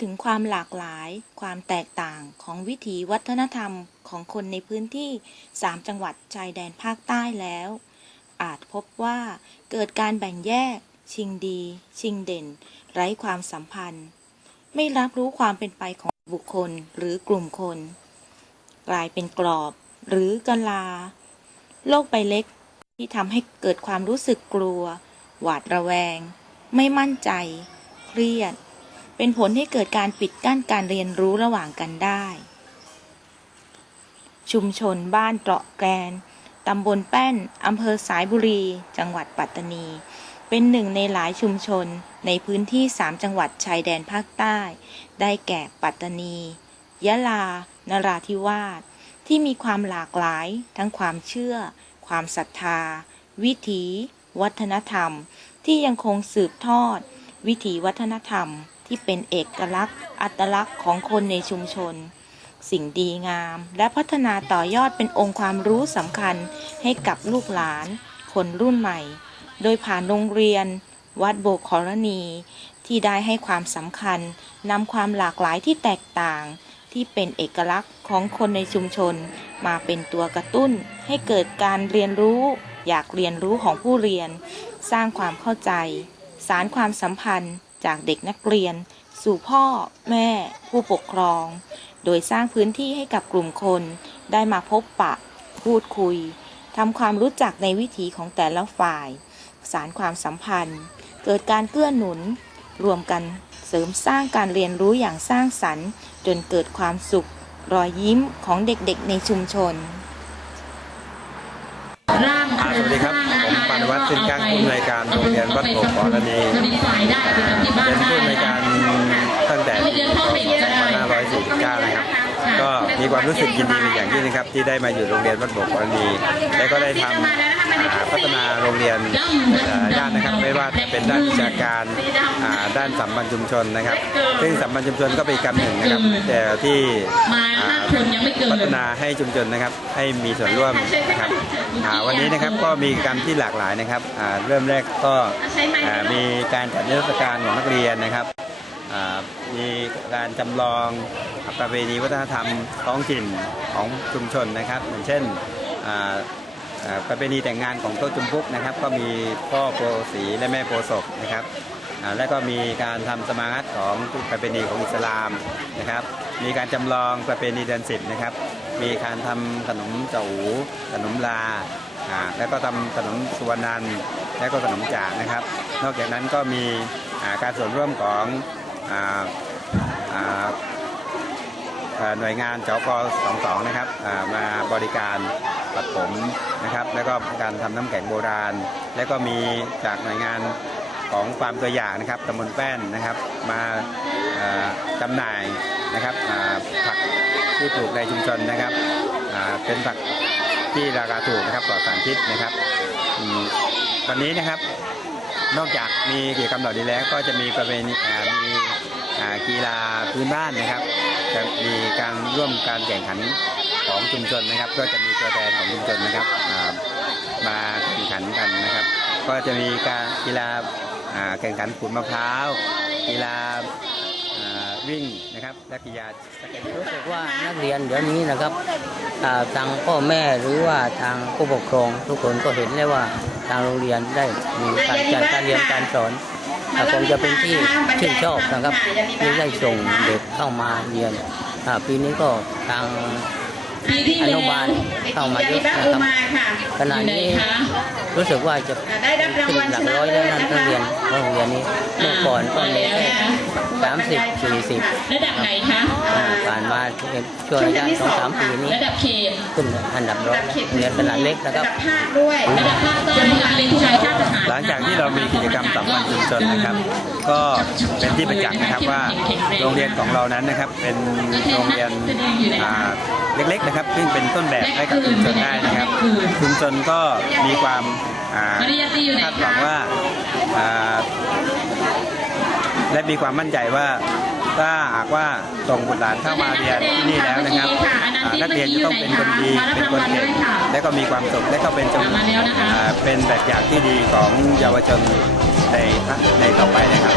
ถึงความหลากหลาย ความแตกต่างของวิถีวัฒนธรรมของคนในพื้นที่ 3 จังหวัดชายแดนภาคใต้แล้ว อาจพบว่าเกิดการแบ่งแยก ชิงดี ชิงเด่น ไร้ความสัมพันธ์ ไม่รับรู้ความเป็นไปของบุคคลหรือกลุ่มคน กลายเป็นกรอบ หรือกลา โลกใบเล็กที่ทำให้เกิดความรู้สึกกลัว หวาดระแวง ไม่มั่นใจ เครียด เป็นผลให้เกิดการปิดกั้นการเรียนรู้ระหว่างกันได้ ชุมชนบ้านเตราะแกรนตำบลแป้นอำเภอสายบุรี จังหวัดปัตตานี เป็นหนึ่งในหลายชุมชนในพื้นที่สามจังหวัดชายแดนภาคใต้ ได้แก่ปัตตานี ยะลา นราธิวาส ที่มีความหลากหลาย ทั้งความเชื่อ ความศรัทธา วิถี วัฒนธรรม ที่ยังคงสืบทอด วิถีวัฒนธรรม ที่เป็นเอกลักษณ์ อัตลักษณ์ของคนในชุมชน สิ่งดีงาม และพัฒนาต่อยอดเป็นองค์ความรู้สำคัญให้กับลูกหลาน คนรุ่นใหม่ โดยผ่านโรงเรียน วัดโบกครณี ที่ได้ให้ความสำคัญนำความหลากหลายที่แตกต่างที่เป็นเอกลักษณ์ของคนในชุมชน มาเป็นตัวกระตุ้น ให้เกิดการเรียนรู้ อยากเรียนรู้ของผู้เรียน สร้างความเข้าใจ สารความสัมพันธ์ จากเด็กนักเรียน สู่พ่อ แม่ ผู้ปกครอง โดยสร้างพื้นที่ให้กับกลุ่มคน ได้มาพบปะ พูดคุยทำความรู้จักในวิถีของแต่ละฝ่าย สารความสัมพันธ์ เกิดการเกื้อหนุน รวมกันเสริมสร้างการเรียนรู้อย่างสร้างสรรค์ จนเกิดความสุข รอยยิ้มของเด็กๆในชุมชน ร่าง อ่าสวัสดีครับ ผมปาน วัฒน์สินกลางผู้อำนวยการโรงเรียนวัดโบกขอรณีโมดิฟายได้เป็นแบบที่บ้านเป็นผู้ได้อำนวยการตั้งแต่ปีพศ2549นะครับ ก็มีความรู้สึกยินดีเป็นอย่างยิ่งนะครับ ที่ได้มาอยู่โรงเรียนวัดบกขอรณีและก็ได้ทำพัฒนาโรงเรียนด้านนะครับ ไม่ว่าจะเป็นด้านวิชาการด้านสัมพันธ์ชุมชนนะครับ ซึ่งสัมพันธ์ชุมชนก็เป็นกกรรมหนึ่งนะครับ แต่ที่มาอ่าห้าคนยังไม่เกินพัฒนาให้ชุมชนนะครับ ให้มีส่วนร่วมนะครับวันนี้นะครับก็มีกิจกรรมที่หลากหลายนะครับเริ่มแรกก็มีการจัดนิทรรศการของนักเรียนนะครับ มีการจำลองประเพณีวัฒนธรรมท้องถิ่นของชุมชนนะครับอย่างเช่นประเพณีแต่งงานของโต๊ะจุมพุกนะครับ ก็มีพ่อโปรสีและแม่โปรศพนะครับและก็มีการทำสมาร์ทของประเพณีของอิสลามนะครับ มีการจำลองประเพณีเดือนสิบนะครับ มีการทำขนมเจ้าหูขนมลาแล้วก็ทำขนมสุวรรณันและก็ขนมจากนะครับ นอกจากนั้นก็มีการส่วนร่วมของ หน่วยงานจก22 นะครับมาบริการตัดผมนะครับ แล้วก็การทำน้ำแข็งโบราณ แล้วก็มีจากหน่วยงานของฟามตัวอย่างนะครับตำบลแป้นนะครับ มาเอ่อจำหน่ายนะครับผักที่ปลูกในชุมชนนะครับเป็นผักที่ราคาถูกนะครับปลอดสารพิษนะครับอืมวันนี้นะครับนอกจากมีกิจกรรมเหล่านี้แล้วก็จะมีประเพณีมี กีฬาพื้นบ้านนะครับ จะมีการร่วมการแข่งขันของชุมชนนะครับ ก็จะมีตัวแทนของชุมชนนะครับมาแข่งขันกันนะครับ ก็จะมีการกีฬาแข่งขันขูดมะพร้าวกีฬาวิ่งนะครับและกีฬาสเก็ตบอร์ดรู้สึกว่านักเรียนเดี๋ยวนี้นะครับทางพ่อแม่หรือว่าทางผู้ปกครองทุกคนก็เห็นแล้วว่า ทางโรงเรียนได้มีการจัดการเรียนการสอนคงจะเป็นที่ชื่นชอบนะครับที่ได้ส่งเด็กเข้ามาเรียนปีนี้ก็ทาง ปีที่อนุบาลเข้ามาเยอะนะครับขณะนี้รู้สึกว่าจะได้รับรางขึ้นวัลหลัชกนะร้อยเลิแล้วศนั่นนะนักเรียนคะของโรงเรียนนี้เมื่อก่อนก็มีแค่สามสิบสี่สิบระดับไหนคะผ่านมาช่วงระยะสองสามปีนี้ระดับเขตขึ้นอันดับร้อยแล้วโรงเรียนขนาดเล็กนะครับภาคด้วยระดับภาคใต้ค่ะเป็นชายชาติทหารหลังจากที่เรามีกิจกรรม สัมพันธ์ชุมชนนะครับ ก็เป็นที่ประจักษ์นะครับว่าโรงเรียนของเรานั้นนะครับ เป็นโรงเรียนเล็กๆนะครับ ซึ่งเป็นต้นแบบให้กับชุมชนได้นะครับชุมชนก็มีความคาดหวังว่าและมีความมั่นใจว่า ถ้าหากว่าส่งบุตรหลานเข้ามาเรียนที่นี่แล้วนะครับอ่านักเรียนจะต้องเป็นคนดีเป็นคนเก่งและก็มีความสุขและก็เป็นจงอ่าเป็นแบบอย่างที่ดีของเยาวชนในในต่อไปนะครับ